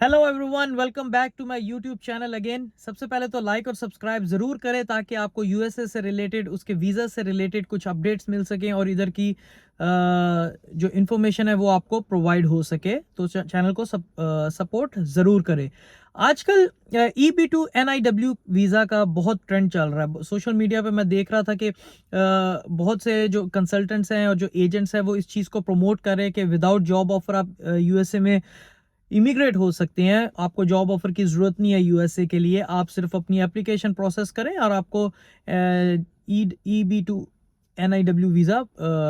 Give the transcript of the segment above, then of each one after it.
Hello everyone, welcome back to my YouTube channel again. सबसे पहले तो लाइक और सब्सक्राइब ज़रूर करें ताकि आपको यूएसए से रिलेटेड, उसके वीज़ा से रिलेटेड कुछ अपडेट्स मिल सकें और इधर की जो इन्फॉर्मेशन है वो आपको प्रोवाइड हो सके। तो चैनल को सपोर्ट ज़रूर करें। आजकल EB-2 NIW वीज़ा का बहुत ट्रेंड चल रहा है। सोशल मीडिया पे मैं देख रहा था कि बहुत से जो कंसल्टेंट्स हैं और जो एजेंट्स हैं वो इस चीज़ को प्रमोट कर रहे हैं कि विदाउट जॉब ऑफर आप यूएसए में इमिग्रेट हो सकते हैं। आपको जॉब ऑफर की ज़रूरत नहीं है यूएसए के लिए। आप सिर्फ अपनी एप्लीकेशन प्रोसेस करें और आपको EB-2 NIW वीज़ा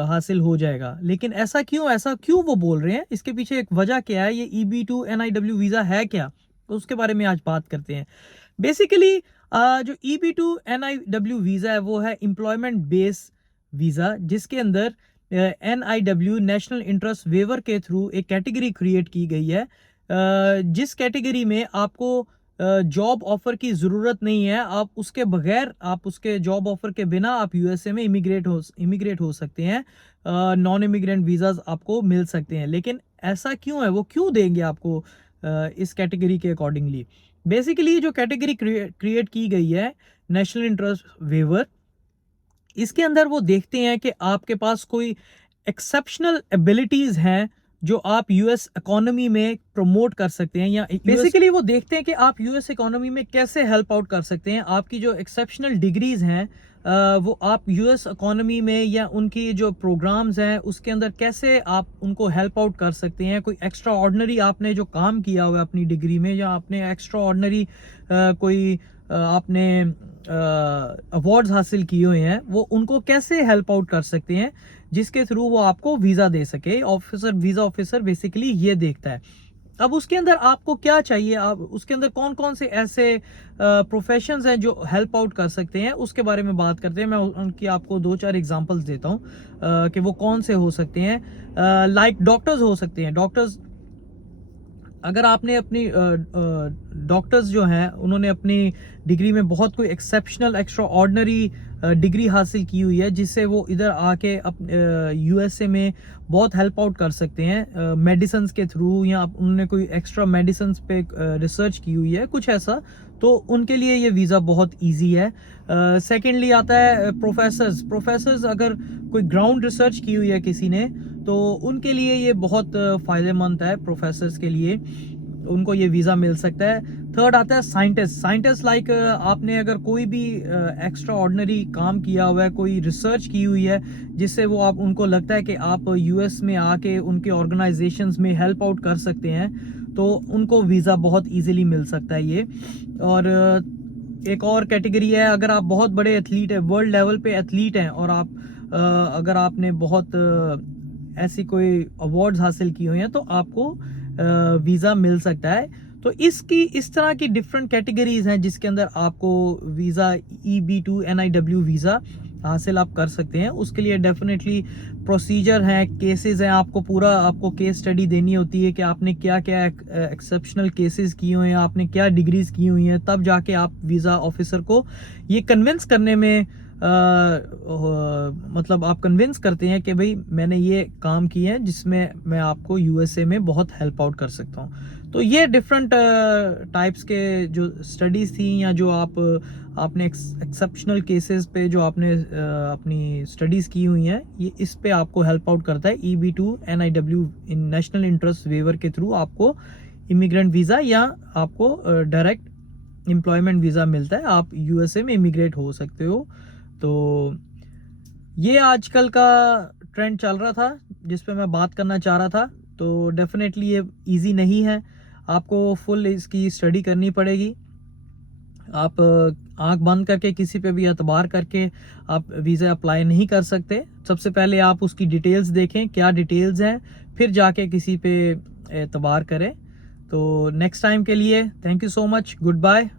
हासिल हो जाएगा। लेकिन ऐसा क्यों वो बोल रहे हैं? इसके पीछे एक वजह क्या है? ये EB-2 NIW वीज़ा है क्या? तो उसके बारे में आज बात करते हैं। बेसिकली जो EB-2 NIW वीज़ा है वो है एम्प्लॉयमेंट बेस वीज़ा, जिसके अंदर NIW नेशनल इंटरेस्ट वेवर के थ्रू एक कैटेगरी क्रिएट की गई है, जिस कैटेगरी में आपको जॉब ऑफर की ज़रूरत नहीं है। आप उसके बगैर, आप उसके जॉब ऑफर के बिना आप यूएसए में इमिग्रेट हो सकते हैं। नॉन इमिग्रेंट वीज़ाज आपको मिल सकते हैं। लेकिन ऐसा क्यों है? वो क्यों देंगे आपको इस कैटेगरी के अकॉर्डिंगली? बेसिकली जो कैटेगरी क्रिएट की गई है नेशनल इंटरेस्ट वेवर, इसके अंदर वो देखते हैं कि आपके पास कोई एक्सेप्शनल एबिलिटीज हैं जो आप यूएस इकोनॉमी में प्रमोट कर सकते हैं, या बेसिकली वो देखते हैं कि आप यूएस इकोनॉमी में कैसे हेल्प आउट कर सकते हैं। आपकी जो एक्सेप्शनल डिग्रीज हैं वो आप यूएस इकोनॉमी में या उनकी जो प्रोग्राम्स हैं उसके अंदर कैसे आप उनको हेल्प आउट कर सकते हैं। कोई एक्स्ट्रा ऑर्डनरी आपने जो काम किया हुआ है अपनी डिग्री में, या आपने एक्स्ट्रा ऑर्डनरी कोई आपने अवार्ड्स हासिल किए हुए हैं, वो उनको कैसे हेल्प आउट कर सकते हैं जिसके थ्रू वो आपको वीज़ा दे सके। वीज़ा ऑफिसर बेसिकली ये देखता है। अब उसके अंदर आपको क्या चाहिए, आप उसके अंदर कौन कौन से ऐसे प्रोफेशंस हैं जो हेल्प आउट कर सकते हैं, उसके बारे में बात करते हैं। मैं उनकी आपको 2-4 एग्जांपल्स देता हूँ कि वो कौन से हो सकते हैं। लाइक डॉक्टर्स हो सकते हैं। डॉक्टर्स, अगर आपने अपनी डॉक्टर्स जो हैं उन्होंने अपनी डिग्री में बहुत कोई एक्सेप्शनल एक्स्ट्रा ऑर्डनरी डिग्री हासिल की हुई है, जिससे वो इधर आके यूएसए में बहुत हेल्प आउट कर सकते हैं मेडिसिन के थ्रू, या उन्होंने कोई एक्स्ट्रा मेडिसिन पे रिसर्च की हुई है कुछ ऐसा, तो उनके लिए ये वीज़ा बहुत इजी है। सेकेंडली आता है प्रोफेसर्स अगर कोई ग्राउंड रिसर्च की हुई है किसी ने, तो उनके लिए ये बहुत फ़ायदेमंद है। प्रोफेसर्स के लिए उनको ये वीज़ा मिल सकता है। थर्ड आता है साइंटिस्ट लाइक आपने अगर कोई भी एक्स्ट्रा ऑर्डिनरी काम किया हुआ है, कोई रिसर्च की हुई है जिससे वो आप उनको लगता है कि आप यूएस में आके उनके ऑर्गेनाइजेशंस में हेल्प आउट कर सकते हैं, तो उनको वीज़ा बहुत इजीली मिल सकता है ये। और एक और कैटेगरी है, अगर आप बहुत बड़े एथलीट हैं, वर्ल्ड लेवल पे एथलीट हैं, और आप अगर आपने बहुत ऐसी कोई अवार्ड्स हासिल किए हुए हैं, तो आपको वीज़ा मिल सकता है। तो इस तरह की डिफरेंट कैटेगरीज हैं जिसके अंदर आपको वीज़ा EB-2 NIW वीज़ा हासिल आप कर सकते हैं। उसके लिए डेफिनेटली प्रोसीजर हैं, केसेस हैं। आपको केस स्टडी देनी होती है कि आपने क्या क्या एक्सेप्शनल केसेस किए हुए हैं, आपने क्या डिग्रीज की हुई हैं, तब जाके आप वीज़ा ऑफिसर को ये कन्विंस करने में मतलब आप कन्विंस करते हैं कि भाई मैंने ये काम किए हैं जिसमें मैं आपको यूएसए में बहुत हेल्प आउट कर सकता हूँ। तो ये डिफरेंट टाइप्स के जो स्टडीज़ थी, या जो आपने एक्सेप्शनल केसेस पे जो आपने अपनी स्टडीज़ की हुई हैं, ये इस पे आपको हेल्प आउट करता है। EB-2 NIW इन नेशनल इंटरेस्ट वेवर के थ्रू आपको इमिग्रेंट वीज़ा या आपको डायरेक्ट एम्प्लॉयमेंट वीज़ा मिलता है। आप यूएसए में इमिग्रेट हो सकते हो। तो ये आजकल का ट्रेंड चल रहा था जिस पे मैं बात करना चाह रहा था। तो डेफिनेटली ये इजी नहीं है, आपको फुल इसकी स्टडी करनी पड़ेगी। आप आंख बंद करके किसी पे भी एतबार करके आप वीज़ा अप्लाई नहीं कर सकते। सबसे पहले आप उसकी डिटेल्स देखें, क्या डिटेल्स हैं, फिर जाके किसी पे एतबार करें। तो नेक्स्ट टाइम के लिए thank you so much, good bye.